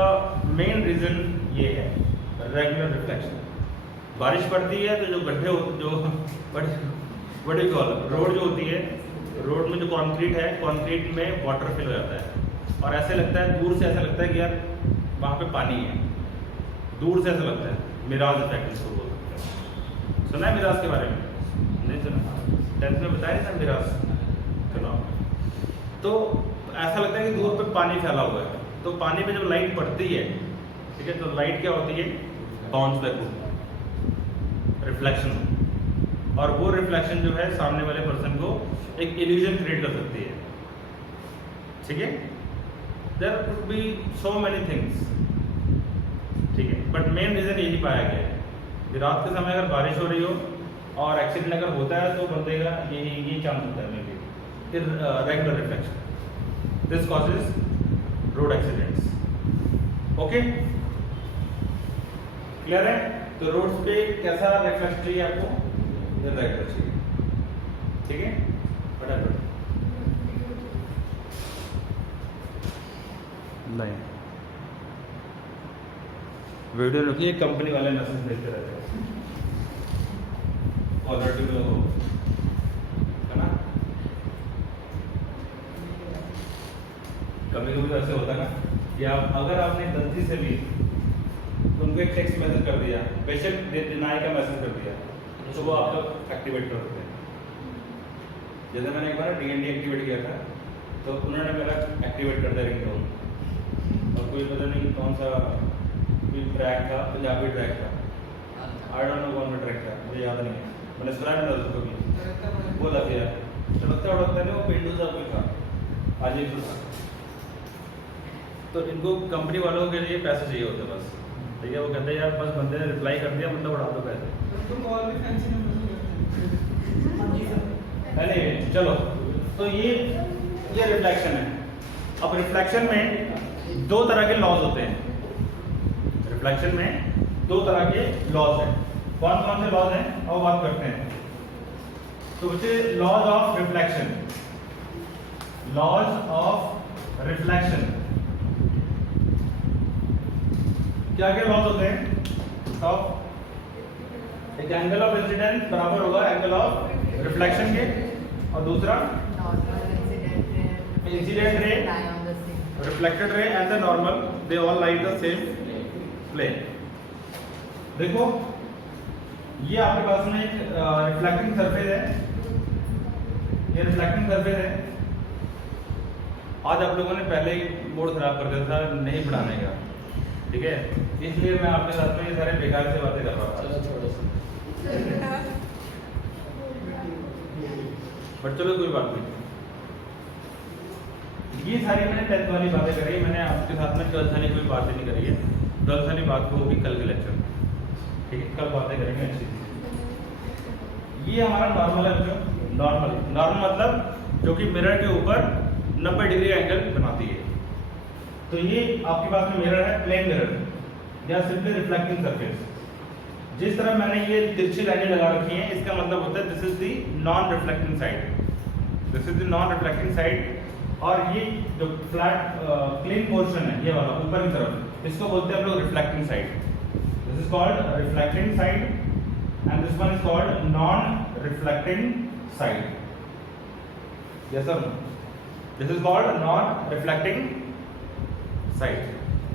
main reason ये है रेगुलर रिफ्लेक्शन। बारिश पड़ती है तो जो गड्ढे जो बड़ी रोड जो होती है, रोड में जो कंक्रीट है, कंक्रीट में वाटर फिल हो जाता है और ऐसे लगता है, दूर से ऐसा लगता है कि यार वहाँ पे पानी है, दूर से ऐसा लगता है, मिराज इफेक्ट इसको बोल सकते हैं। सुना है मिराज के बारे में? नहीं सुना, 10th में बताया था मिराज, सुना। तो ऐसा लगता है कि दूर पे पानी फैला हुआ है, तो पानी पे जब लाइट पड़ती है, ठीक है, तो लाइट क्या होती है, बाउंस बैक होती है, रिफ्लेक्शन, और वो रिफ्लेक्शन जो है सामने वाले पर्सन को एक इल्यूजन क्रिएट कर सकती है, ठीक है। There could be so many things, ठीक है, बट मेन रीजन यही पाया गया है कि रात के समय अगर बारिश हो रही हो और एक्सीडेंट अगर होता है तो बंदे का यही चांस होता है, may be regular reflection, this causes road accidents, okay, clear है। तो रोड्स पे कैसा रिफ्लेक्शन चाहिए आपको, रेगुलर चाहिए, ठीक है, फटाफट नहीं वीडियो रुकिए, कंपनी वाले मैसेज भेजते रहते हैं ऑलरेडी लोग, है ना, कभी कभी ऐसे होता है ना कि आप अगर आपने गलती से भी उनको एक टेक्स्ट मैसेज कर दिया, बेशक डिनाई का मैसेज कर दिया, तो वो आप लोग एक्टिवेट कर देते हैं। जैसे मैंने एक बार DND एक्टिवेट किया था, तो उन्होंने मेरा एक्टिवेट कर दिया रिंगटोन, और कोई पता नहीं कौन सा कोई ट्रैक था, पंजाबी ट्रैक था, आई डोंट नो कौन सा ट्रैक था, मुझे याद नहीं है, मैंने सुना नहीं था उसको भी, वो लग गया। चढ़ता उड़ता नहीं, वो पिंडू सा कोई था, आज एक था। तो इनको कंपनी वालों के लिए पैसे चाहिए होते बस, ठीक है। वो कहते हैं यार बस बंदे ने रिप्लाई कर दिया, बंदा उड़ा दो पैसे। तो कॉल भी फैंसी नंबर से करते हाँ जी सर। पहले चलो, तो ये रिफ्लेक्शन है। अब रिफ्लेक्शन में दो तरह के लॉज होते हैं। रिफ्लेक्शन में दो तरह के लॉज हैं। कौन कौन से लॉज हैं अब बात करते हैं। तो बच्चे laws of reflection, laws of reflection क्या क्या लॉज होते हैं। तो एक एंगल ऑफ इंसिडेंस बराबर होगा एंगल ऑफ रिफ्लेक्शन के, और दूसरा Normal Incident ray lie on the same. reflected ray and the normal, they all lie in the same plane. देखो ये आपके पास में एक रिफ्लेक्टिंग सरफेस है, ये रिफ्लेक्टिंग सरफेस है। आज आप लोगों ने पहले ही मूड खराब कर दिया था नहीं पढ़ाने का, ठीक है, इसलिए मैं आपके साथ में ये सारे बेकार से बातें कर रहा था। चलो छोड़ो सर। बट चलो कोई बात नहीं। ये सारी मैंने 10th वाली बातें करी, मैंने आपके साथ में 12th वाली कोई बातें नहीं करी है। 12th वाली बात को होगी कल के लेक्चर में, ठीक है, कल बातें करेंगे अच्छी। ये हमारा नॉर्मल है बच्चों, नॉर्मल। नॉर्मल मतलब जो कि मिरर के ऊपर 90 डिग्री एंगल बनाती है। तो ये आपके पास में मिरर है, प्लेन मिरर या सिंपली रिफ्लेक्टिंग सरफेस। जिस तरह मैंने ये तिरछी लाइनें लगा रखी हैं, इसका मतलब होता है this is the non reflecting side, this is the non reflecting side. और ये जो फ्लैट क्लीन पोर्शन है ये वाला ऊपर की तरफ, इसको बोलते हैं हम लोग reflecting side. This is called reflecting side and this one is called non reflecting side. Yes sir, this is called non reflecting side.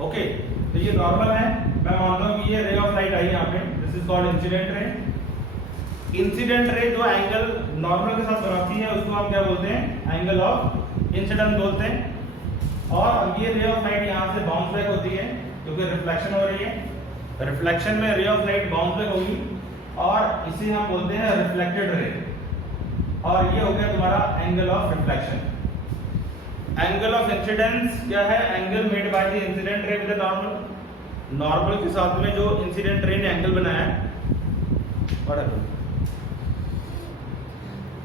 Okay, तो ये नॉर्मल है। मैं मान लो कि ये रे ऑफ लाइट आई यहाँ पे, this is called incident ray. Incident ray जो एंगल नॉर्मल के साथ बनाती है उसको हम क्या बोलते हैं, एंगल ऑफ इंसिडेंट बोलते हैं। और ये रे ऑफ लाइट यहाँ से बाउंस बैक होती है क्योंकि रिफ्लेक्शन हो रही है। रिफ्लेक्शन में रे ऑफ लाइट बाउंस बैक होगी और इसे हम बोलते हैं रिफ्लेक्टेड रे। और ये हो गया तुम्हारा angle of reflection. Angle of incidence क्या है, angle made by the incident ray with the normal. Normal के साथ में जो इंसिडेंट रे ने एंगल बनाया है,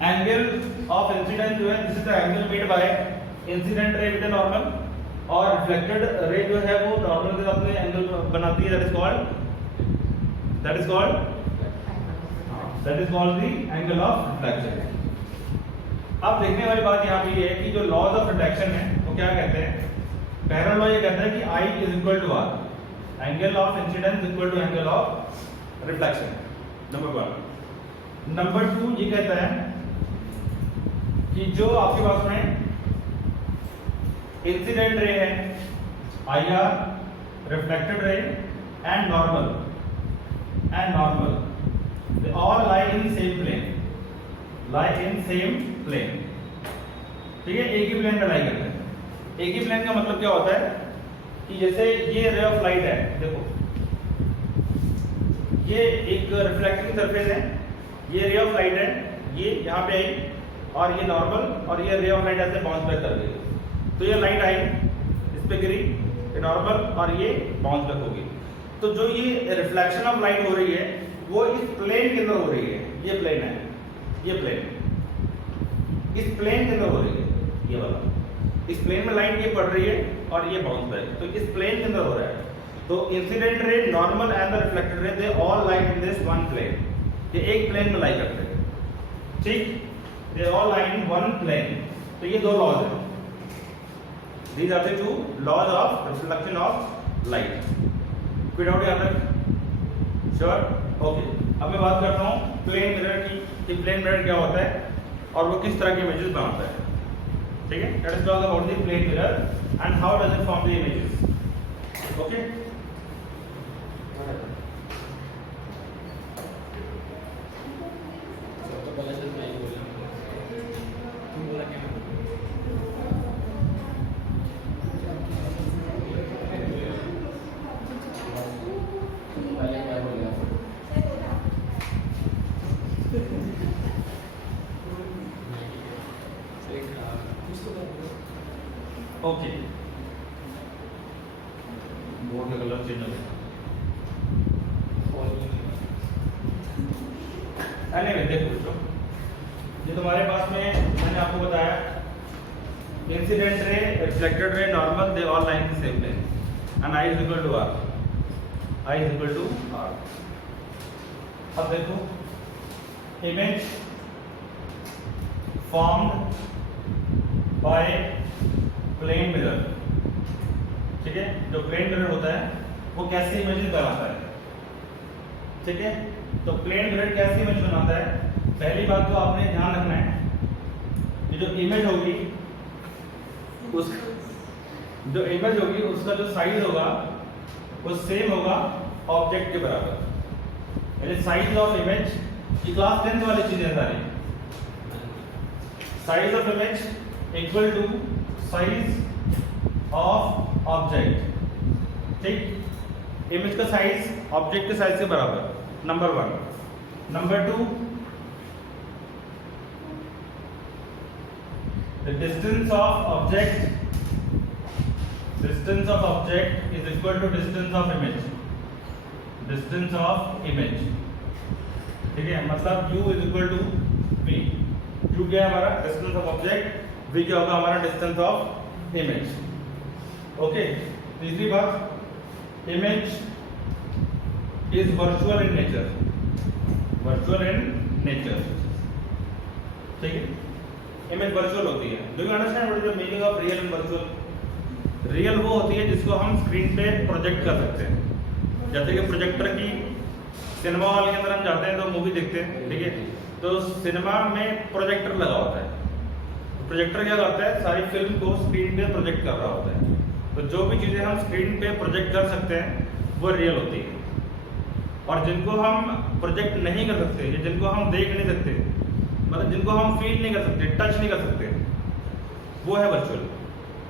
एंगल ऑफ इंसिडेंस जो है this is the angle made by incident ray with the normal, और रिफ्लेक्टेड रे जो है वो नॉर्मल के साथ में एंगल बनाती है, that is called the angle of reflection. अब देखने वाली बात यहाँ पे ये है कि जो लॉज ऑफ रिफ्लेक्शन है वो क्या कहते हैं। पहला लॉ ये कहता है कि I is equal to R, angle of incidence equal to angle of reflection, number 1। Number 2 ये कहता है कि जो आपके पास में इंसिडेंट रे है IR, reflected ray and normal they all lie in same plane, ठीक है, एक ही प्लेन में लाई करते हैं। एक ही प्लेन का मतलब क्या होता है कि जैसे ये रे ऑफ लाइट है, देखो ये एक रिफ्लेक्टिंग सरफेस है, ये रे ऑफ लाइट है, ये यहाँ पे आई और ये नॉर्मल, और ये रे ऑफ लाइट ऐसे बाउंस बैक कर गई। तो ये लाइट आई, इस पे गिरी, ये नॉर्मल और ये बाउंस बैक होगी। तो जो ये रिफ्लेक्शन ऑफ लाइट हो रही है वो इस प्लेन के अंदर हो रही है। ये प्लेन है, ये प्लेन इस प्लेन के अंदर हो रही है, ये वाला इस प्लेन में लाइट ये पड़ रही है और ये बाउंस बैक, तो इस प्लेन के अंदर हो रहा है। तो incident ray, normal and the reflected ray, they all lie in this one plane, ये एक प्लेन में लाई करते हैं, ठीक, they all lie in one plane. तो ये दो लॉज है, these are the two laws of reflection of light. कोई डाउट यहाँ तक? Sure, okay. अब मैं बात करता हूँ प्लेन मिरर की, कि प्लेन मिरर क्या होता है और वो किस तरह के इमेजेस बनाता है। ठीक है, let us talk about the plane mirror and how does it form the images. Okay. सबसे पहले तो मैं ही बोला, तुम बोला क्या? पहले क्या बोला? ओके, बोर्ड का कलर चेंज हो गया। एनीवे देखो बच्चों, ये तुम्हारे पास में मैंने आपको बताया incident ray, reflected ray, normal, they all line in same plane and I is equal to R, I is equal to R. अब देखो image formed by plane mirror, ठीक है, जो प्लेन मिरर होता है वो कैसे इमेजेस बनाता है, ठीक है। तो प्लेन मिरर कैसे इमेज बनाता है, पहली बात तो आपने ध्यान रखना है कि जो इमेज होगी उसका जो साइज होगा वो सेम होगा ऑब्जेक्ट के बराबर। यानी साइज ऑफ इमेज की क्लास 10th वाली चीजें सारी, size of image equal to size of object, ठीक। इमेज का साइज ऑब्जेक्ट के साइज के बराबर, number 1। Number 2, the distance of object is equal to distance of image, distance of image, ठीक है। मतलब u is equal to v, u क्या है हमारा distance of object, v क्या होगा हमारा distance of image। ओके, तीसरी बात, image is virtual in nature, virtual in nature, ठीक है। इमेज वर्चुअल होती है। Do you understand what is the meaning of real and virtual? Real वो होती है जिसको हम स्क्रीन पे प्रोजेक्ट कर सकते हैं, जैसे कि प्रोजेक्टर की सिनेमा हॉल के अंदर हम जाते हैं तो मूवी देखते हैं, ठीक है, तो सिनेमा में प्रोजेक्टर लगा होता है। तो प्रोजेक्टर क्या करता है, सारी फिल्म को स्क्रीन पे प्रोजेक्ट कर रहा होता है। तो जो भी चीज़ें हम स्क्रीन पे प्रोजेक्ट कर सकते हैं वो रियल होती है, और जिनको हम प्रोजेक्ट नहीं कर सकते या जिनको हम देख नहीं सकते, मतलब जिनको हम फील नहीं कर सकते, टच नहीं कर सकते, वो है वर्चुअल।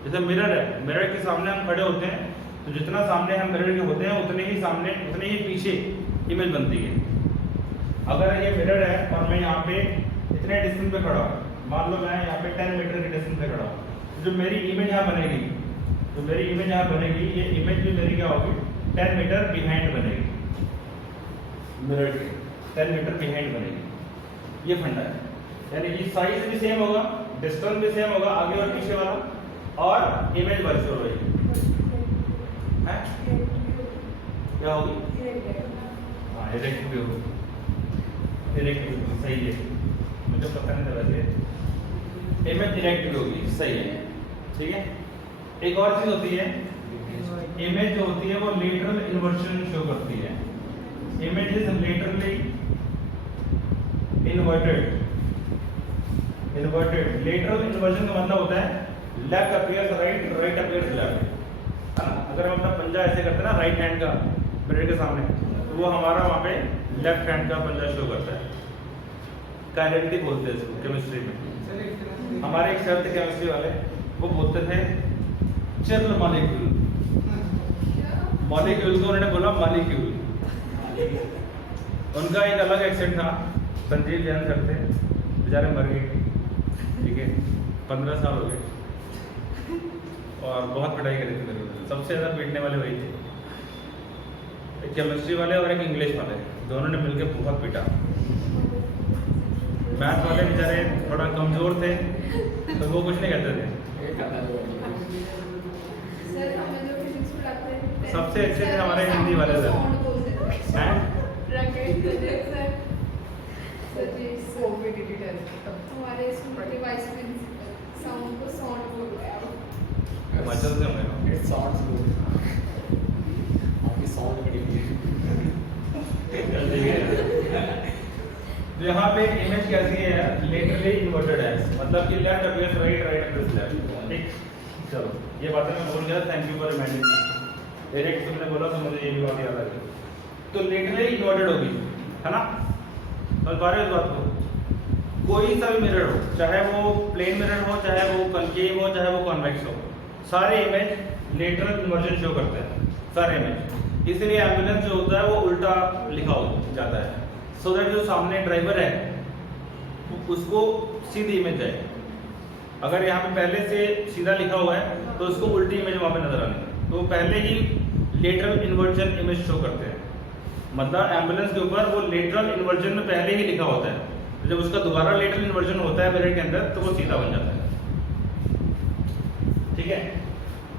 जैसे मिरर है, मिरर के सामने हम खड़े होते हैं तो जितना सामने हम मिरर के होते हैं उतने ही सामने उतने ही पीछे इमेज बनती है। अगर ये मिरर है और मैं यहाँ पे इतने डिस्टेंस पे खड़ा हूँ, मान लो मैं यहाँ पे 10 मीटर के डिस्टेंस पे खड़ा हूँ, तो जो मेरी इमेज यहाँ बनेगी, तो मेरी इमेज यहाँ बनेगी, ये इमेज भी मेरी क्या होगी, 10 मीटर बिहाइंड बनेगी, मिरर के 10 मीटर बिहाइंड बनेगी। ये फंडा है, यानी कि साइज भी सेम होगा, डिस्टेंस भी सेम होगा आगे और पीछे वाला, और इमेज वर्चुअल होगी। क्या होगी? हाँ, इरेक्ट व्यू, इरेक्ट व्यू सही है, मुझे पता नहीं था वैसे, इमेज इरेक्ट व्यू होगी, सही है, ठीक है। एक और चीज होती है, इमेज जो होती है वो लेटरल इन्वर्जन शो करती है। Image is laterally inverted, lateral inversion का मतलब होता है left appears right, right appears left, है ना। अगर हम अपना पंजा ऐसे करते हैं ना राइट हैंड का मिरर के सामने, तो वो हमारा वहाँ पे लेफ्ट हैंड का पंजा शो करता है। काइनेटिक बोलते हैं इसको केमिस्ट्री में। हमारे एक सर थे केमिस्ट्री वाले, वो बोलते थे चल मॉलिक्यूल, मॉलिक्यूल को उन्होंने बोला मॉलिक्यूल। उनका एक अलग एक्सेंट था, संजीव जैन सर थे, बेचारे मर गए, ठीक है, 15 साल हो गए, और बहुत पिटाई करी थी मेरे को। सबसे ज़्यादा पीटने वाले वही थे, एक केमिस्ट्री वाले और एक इंग्लिश वाले, दोनों ने मिलकर बहुत पीटा। मैथ वाले बेचारे थोड़ा कमज़ोर थे तो वो कुछ नहीं कहते थे। सबसे अच्छे थे हमारे हिंदी वाले सर, हैं? मचल से हमें It sounds good. आपकी sound बड़ी है। तो यहाँ पे इमेज कैसी है, लेटरली इन्वर्टेड है, मतलब कि left appears right, right appears left. ठीक, चलो ये बातें मैं भूल गया, thank you for reminding. Direct तुमने बोला तो मुझे ये भी बात याद आ गई। तो लेटरली इन्वर्टेड होगी, है ना, समझ पा रहे हो इस बात को। कोई सा भी मिरर हो, चाहे वो प्लेन मिरर हो, चाहे वो कनकेव हो, चाहे वो कॉन्वेक्स हो, सारे इमेज लेटरल इन्वर्जन शो करते हैं, सारे इमेज। इसलिए एम्बुलेंस जो होता है वो उल्टा लिखा हो जाता है, सो दैट जो सामने ड्राइवर है उसको सीधी इमेज जाए। अगर यहाँ पे पहले से सीधा लिखा हुआ है तो उसको उल्टी इमेज वहाँ पे नजर आनी है, तो पहले ही लेटरल इन्वर्जन इमेज शो करते हैं। मतलब एम्बुलेंस के ऊपर वो लेटरल इन्वर्जन में पहले ही लिखा होता है, तो जब उसका दोबारा लेटरल इन्वर्जन होता है मिरर के अंदर तो वो सीधा बन जाता है। ठीक है,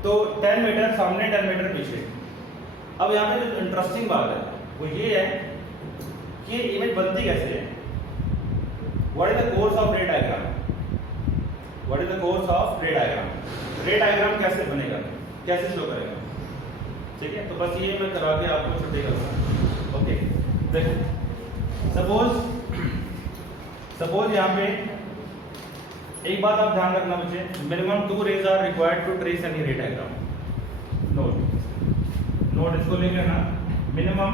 तो 10 मीटर सामने, 10 मीटर पीछे। अब यहाँ पे जो इंटरेस्टिंग बात है वो ये है कि ये इमेज बनती कैसे है। What is the course of रे diagram? What is the course of रे डायग्राम? रे डायग्राम कैसे बनेगा, कैसे शो करेगा? ठीक है, तो बस ये मैं करा के आपको छुट्टी करूंगा। ओके, देखो सपोज यहाँ पे एक बात आप ध्यान रखना बच्चे, minimum 2 rays are required to trace any ray diagram. Note इसको ले लेना, minimum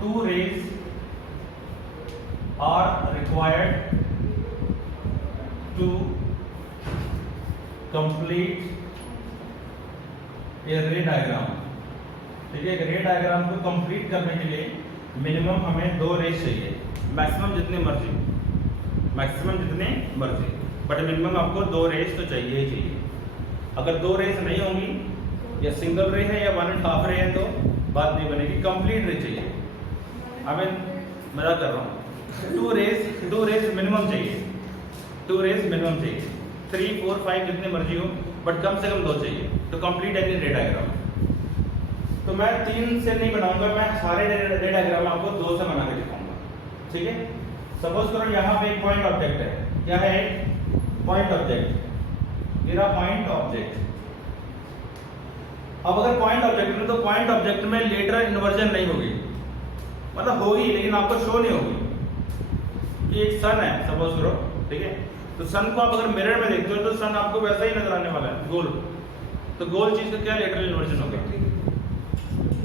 2 rays are required to complete a ray diagram. ठीक है, रे डायग्राम को कंप्लीट करने के लिए मिनिमम हमें 2 रेज चाहिए, मैक्सिमम जितने मर्जी, बट मिनिमम आपको 2 रेज तो चाहिए ही चाहिए। अगर 2 रेज नहीं होंगी, या सिंगल रे है या 1.5 रे है, तो बात नहीं बनेगी, कंप्लीट रे चाहिए। हमें मजाक कर रहा हूँ, 2 रेज मिनिमम चाहिए, 2 रेज मिनिमम चाहिए, 3, 4, 5 जितने मर्जी हो, बट कम से कम 2 चाहिए तो कंप्लीट एनी रे डायग्राम। तो मैं 3 से नहीं बनाऊंगा, मैं सारे रे डायग्राम आपको 2 से बना के दिखाऊंगा। ठीक है, सपोज करो यहाँ पे एक पॉइंट ऑब्जेक्ट है, क्या है, एक पॉइंट ऑब्जेक्ट, मेरा पॉइंट ऑब्जेक्ट। अब अगर पॉइंट ऑब्जेक्ट में, तो पॉइंट ऑब्जेक्ट में लेटरल इन्वर्जन नहीं होगी, मतलब होगी लेकिन आपको शो नहीं होगी। कि एक सन है सपोज करो, ठीक है, तो सन को आप अगर मिरर में देखते हो तो सन आपको वैसा ही नजर आने वाला है, गोल। तो गोल चीज का क्या लेटरल इन्वर्जन हो गया,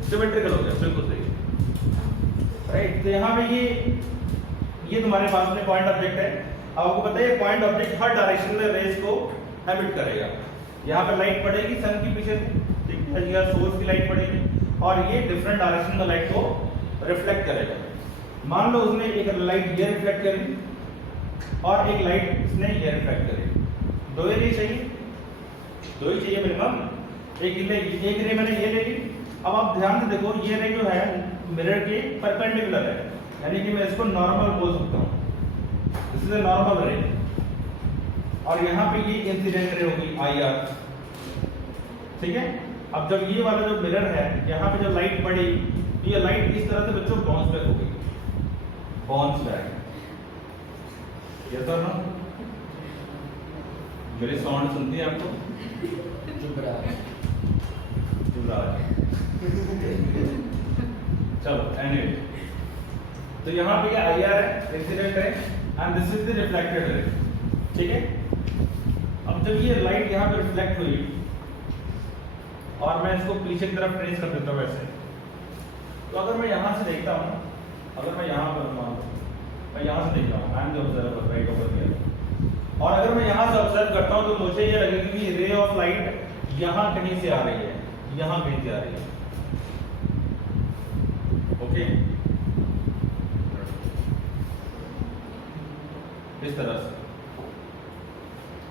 सिमेट्रिकल हो गया, बिल्कुल सही, राइट। तो यहाँ पे ये तुम्हारे पास में पॉइंट ऑब्जेक्ट है। अब आपको पता है पॉइंट ऑब्जेक्ट हर डायरेक्शन में रेज को एमिट करेगा। यहाँ पे लाइट पड़ेगी सन की पीछे से, ठीक है, या सोर्स की लाइट पड़ेगी, और ये डिफरेंट डायरेक्शन में लाइट को रिफ्लेक्ट करेगा। मान लो उसने एक लाइट ये रिफ्लेक्ट करी और एक लाइट इसने ये रिफ्लेक्ट करी, 2 रे चाहिए, 2 ही चाहिए मिनिमम। एक रे मैंने ये ले ली। अब आप ध्यान से देखो, ये रे जो है मिरर के परपेंडिकुलर है, यानी कि मैं इसको नॉर्मल बोल सकता हूँ, दिस इज अ नॉर्मल रे। और यहाँ पे ये इंसिडेंट रे होगी IR। ठीक है, अब जब ये वाला जो मिरर है, यहाँ पे जो लाइट पड़ी, ये लाइट इस तरह से बच्चों बाउंस बैक हो गई, बाउंस बैक। ये तो ना मेरे साउंड सुनती है आपको, चुप रहा। चलो एनीवे, तो यहाँ पे ये IR है, इंसिडेंट है, and this is the reflected रे। ठीक है, अब जब ये लाइट यहाँ पे रिफ्लेक्ट हुई और मैं इसको पीछे की तरफ ट्रेस कर देता हूँ वैसे, तो अगर मैं यहाँ से देखता हूँ, अगर मैं यहाँ पर मैं यहाँ से देख रहा हूँ, I am the observer right over here, और अगर मैं यहाँ से ऑब्जर्व करता हूँ तो मुझे ये लगेगा कि रे ऑफ लाइट यहाँ कहीं से आ रही है, यहाँ कहीं से आ रही है। ओके, इस तरह से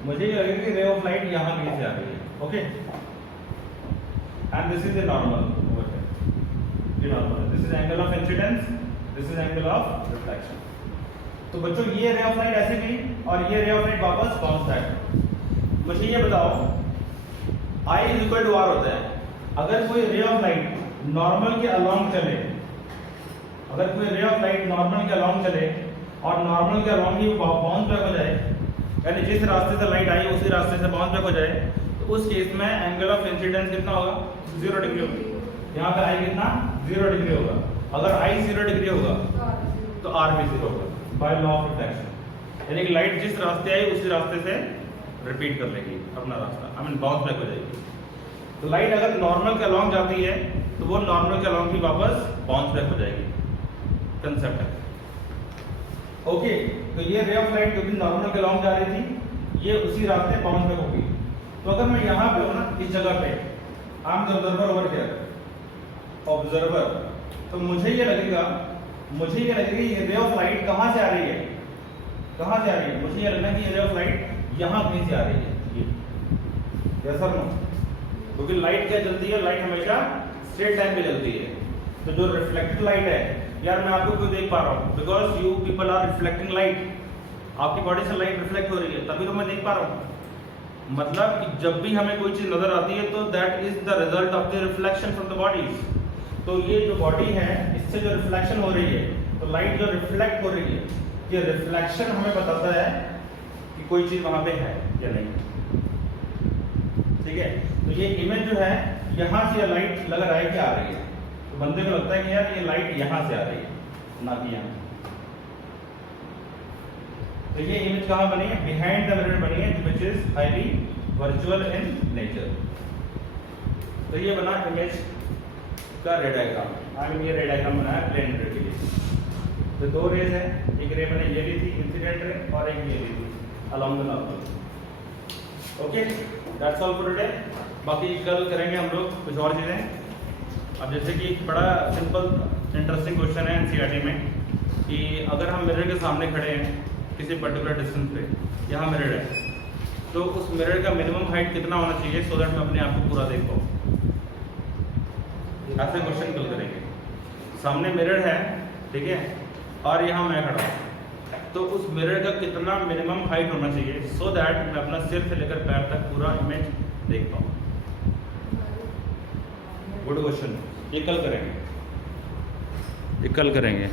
मुझे ये लगेगा कि रे ऑफ लाइट यहाँ कहीं से आ रही है। Okay, and this is a normal over here, ये नॉर्मल है, this is angle of incidence, this is angle of reflection. तो बच्चों ये रे ऑफ लाइट ऐसे गई और ये रे ऑफ लाइट वापस बाउंस बैक। मुझे ये बताओ, I is equal to R होता है, अगर कोई रे ऑफ लाइट नॉर्मल के अलोंग चले, अगर कोई रे ऑफ लाइट नॉर्मल के अलोंग चले और नॉर्मल के अलोंग ही बाउंस बैक हो जाए, यानी जिस रास्ते से लाइट आई उसी रास्ते से बाउंस बैक हो जाए, तो उस केस में एंगल ऑफ इंसिडेंस कितना होगा, 0 डिग्री होगा। यहाँ पे आई कितना, 0 डिग्री होगा। अगर आई 0 डिग्री होगा तो आर भी 0 होगा बाय लॉ ऑफ रिफ्लेक्शन। यानी कि लाइट जिस रास्ते आई उसी रास्ते से रिपीट कर लेगी अपना रास्ता, आई मीन बाउंस बैक हो जाएगी। तो लाइट अगर नॉर्मल के अलॉन्ग जाती है तो वो नॉर्मल के अलॉन्ग ही वापस बाउंस बैक हो जाएगी, कंसेप्ट है। ओके, तो ये रे ऑफ लाइट क्योंकि नॉर्मल के अलॉन्ग जा रही थी, ये उसी रास्ते बाउंस बैक होगी। तो अगर मैं यहाँ पे हूँ ना, इस जगह पे I am the observer over here, observer, तो मुझे ये लगेगा ये रे ऑफ लाइट कहाँ से आ रही है, कहाँ से आ रही है? मुझे ये लगना कि ये रे ऑफ लाइट यहाँ कहीं से आ रही है, ये यस और नो? क्योंकि लाइट क्या जलती है, लाइट हमेशा स्ट्रेट लाइन पे जलती है। तो जो रिफ्लेक्टेड लाइट है, यार मैं आपको क्यों देख पा रहा हूँ? Because you people are reflecting light, आपकी बॉडी से लाइट रिफ्लेक्ट हो रही है, तभी तो मैं देख पा रहा हूँ। मतलब कि जब भी हमें कोई चीज नजर आती है तो that is the result of the reflection from the bodies. तो ये जो बॉडी है, इससे जो रिफ्लेक्शन हो रही है, तो लाइट जो रिफ्लेक्ट हो रही है, ये रिफ्लेक्शन हमें बताता है कि कोई चीज वहां पे है या नहीं। ठीक है, तो ये इमेज जो है यहाँ से लाइट लग रहा है कि आ रही है, तो बंदे को लगता है कि यार ये लाइट यहाँ से आ रही है, ना कि यहाँ। तो ये इमेज कहाँ बनी है? बिहाइंड द मिरर बनी है, which is highly virtual in nature. तो ये बना इमेज का रे डायग्राम, आई मीन ये रे डायग्राम बना है प्लेन रे के लिए। तो दो रेज है, एक रे मैंने ये ली थी इंसिडेंट रे, और एक ये ली थी along the normal. Okay, that's all for today. बाकी कल करेंगे हम लोग कुछ और चीज़ें। अब जैसे कि बड़ा सिंपल इंटरेस्टिंग क्वेश्चन है एनसीईआरटी में कि अगर हम मिरर के सामने खड़े हैं किसी पर्टिकुलर डिस्टेंस पे, यहाँ मिरर है, तो उस मिरर का मिनिमम हाइट कितना होना चाहिए सो दैट मैं अपने आप को पूरा देख पाऊँ? ऐसे क्वेश्चन कल करेंगे। सामने मिरर है, ठीक है, और यहाँ मैं खड़ा हूँ, तो उस मिरर का कितना मिनिमम हाइट होना चाहिए सो दैट मैं अपना सिर से लेकर पैर तक पूरा इमेज देख पाऊँ? गुड क्वेश्चन, ये कल करेंगे, ये कल करेंगे।